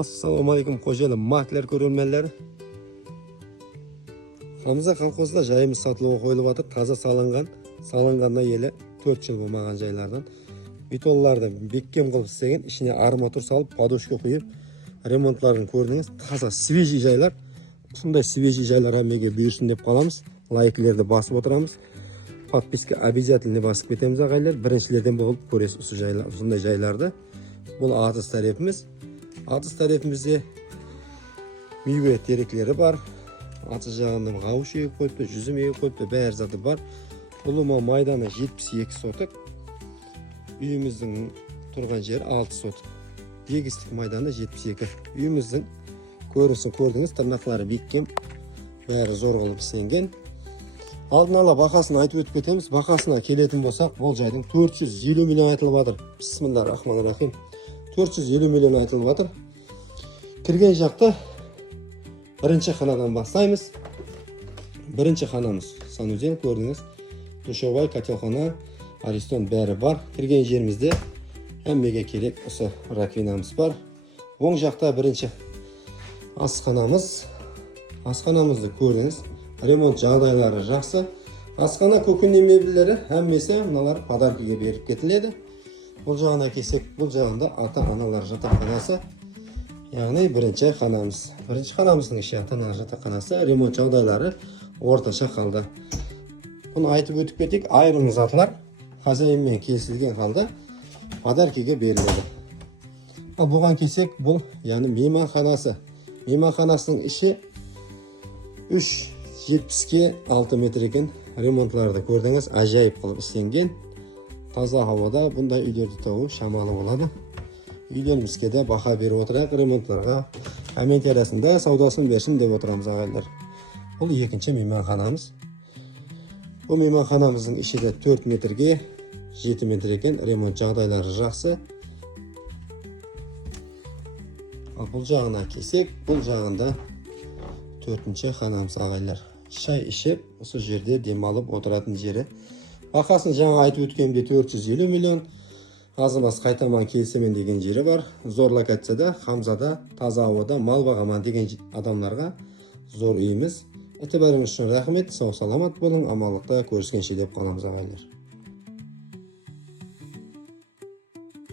Assalomu alaykum qo'shnilar, mahlar ko'rganlar. Hamza kolxozda joyimiz sotuvga qo'yilib atib, toza salangandan yeli 4 yil bo'lmagan joylardan betonlarda bekkem qilib istegen, ishine armatur solib, podoshka qo'yib, remontlarini ko'rdingiz. Toza svejiy joylar. Shunday svejiy joylar hammaga buyursin deb qolamiz. Like'larni bosib o'tiramiz. Подписка обязательно bosib ketamiz agaylar. Birinchilardan bo'lib ko'rasiz o'sha joylar, shunday joylarda. Bu atis tarafimiz. Atis tarafimizda meyve terakleri var. Atış жағында қауыш егіп қойыпты, жүзім егіп қойыпты, бәрі заты бар. Бұл майданы 72 сотық. Үйіміздің тұрған жері 6 сотық. Егістік майданы 72. Үйіміздің көрінісін көрдіңіз, тырнақлары беккен, бәрі зор қылып істенген. Алдын ала бағасын айтып өтіп кетеміз. Бағасына келетін болсақ, бұл жайдың 450 миллион айтылып жатыр. Бисмиллахиррахманиррахим. 450 миллион айтылып жатыр. Кірген жақта birinchi xonadan başlaymiz. Birinchi xonamiz sanuzel ko'rdingiz. Dushovay, kotelxona, ariston bari bor. Kirgan yerimizda hammaga kerak o'sha rakvinamiz bor. O'ng жақта birinchi asxonamiz. Asxonamizni ko'rdingiz. Remont жағдайлары жақсы. Asxona ko'kunli mebellari hammasi bular podarkaga berib ketiladi. Бұл жағына келсек, бұл жағында ата-аналар жатақханасы. Яғни birinchi xonamiz. Birinchi xonamizning ichi ата-аналар жатақханасы, ремонт жағдайлары орташа қалды. Бұны айтып өтіп кетейік, айрым затлар хозяинмен келісілген қалды подаркаға беріледі. Ал бұған келсек, бұл яғни мейманханасы. Мейманханасының іші 3,70-ге 6 метр екен. Ремонтларды көрдіңіз, ажайып қылып істенген. Таза havada бұндай үйлерді табу шамалы болады. Үйлерімізге де баха беріп отырайық ремонтларға. Коммент арасында саудасын берсін деп отырамыз ағайлар. Бұл екінші мейманханамыз. Бұл мейманханамыздың іші де 4 метрге 7 метр екен. Ремонт жағдайлары жақсы. Ал бұл жағына келсек, бұл жағында 4-ші xonamiz ағайлар. Шай ішіп, осы жерде демалып отыратын жері. Бағасын жаңа айтып өткенде 450 миллион. Азымас қайтаман келсемен деген жері бар. Зор локацияда, Хамзада, таза ауада мал бағаман деген адамларға зор үйіміз. Әтебәріңіз үшін рахмет, сау саламат болың, амалықта көріскенше деп қаламыз ағайлар.